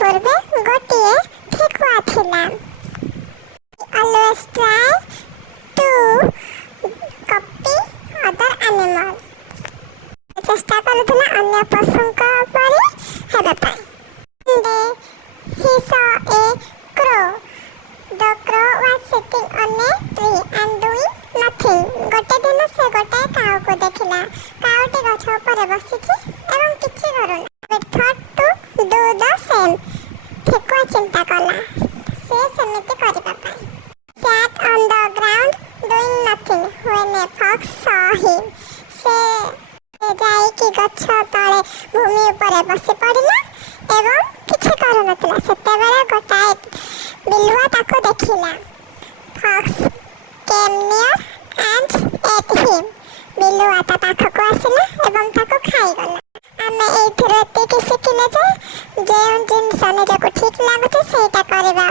ପୂର୍ବେ ଗୋଟିଏ ଠେକୁଆ ଥିଲା। Always try to copy other animal. ଚେଷ୍ଟା କରୁଥିଲା ଅନ୍ୟ ପଶୁଙ୍କ ପରି ହେବା ପାଇଁ। One day he saw a crow. The crow was sitting on a tree and doing nothing. ଗୋଟେ ଦିନ ସେ ଗୋଟାଏ କାଉକୁ ଦେଖିଲା। କାଉଟି ଗଛ ଉପରେ ବସିଛି ଏବଂ କିଛି କରୁନି। It thought to do the same. ଠେକୁଆ ଚିନ୍ତା କଲା ସେ ସେମିତି କରିବା ପାଇଁ। Sat on the ground doing nothing when a fox saw him. ସେ ଯାଇକି ଗଛ ତଳେ ଭୂମି ଉପରେ ବସି ପଡ଼ିଲା ଏବଂ କିଛି କରୁନଥିଲା। ସେତେବେଳେ ଗୋଟାଏ ବିଲୁଆ ତାକୁ ଦେଖିଲା। Fox came near and ate him. ବିଲୁଆ ତା ପାଖକୁ ଆସିଲା ଏବଂ ତାକୁ ଖାଇଗଲା। ଆମେ ଏଇଥିରୁ ଏତିକି ଶିଖିଲେ ଯେ ଯେଉଁ ଜିନିଷ ନିଜକୁ ଠିକ୍ ଲାଗୁଛି ସେଇଟା କରିବା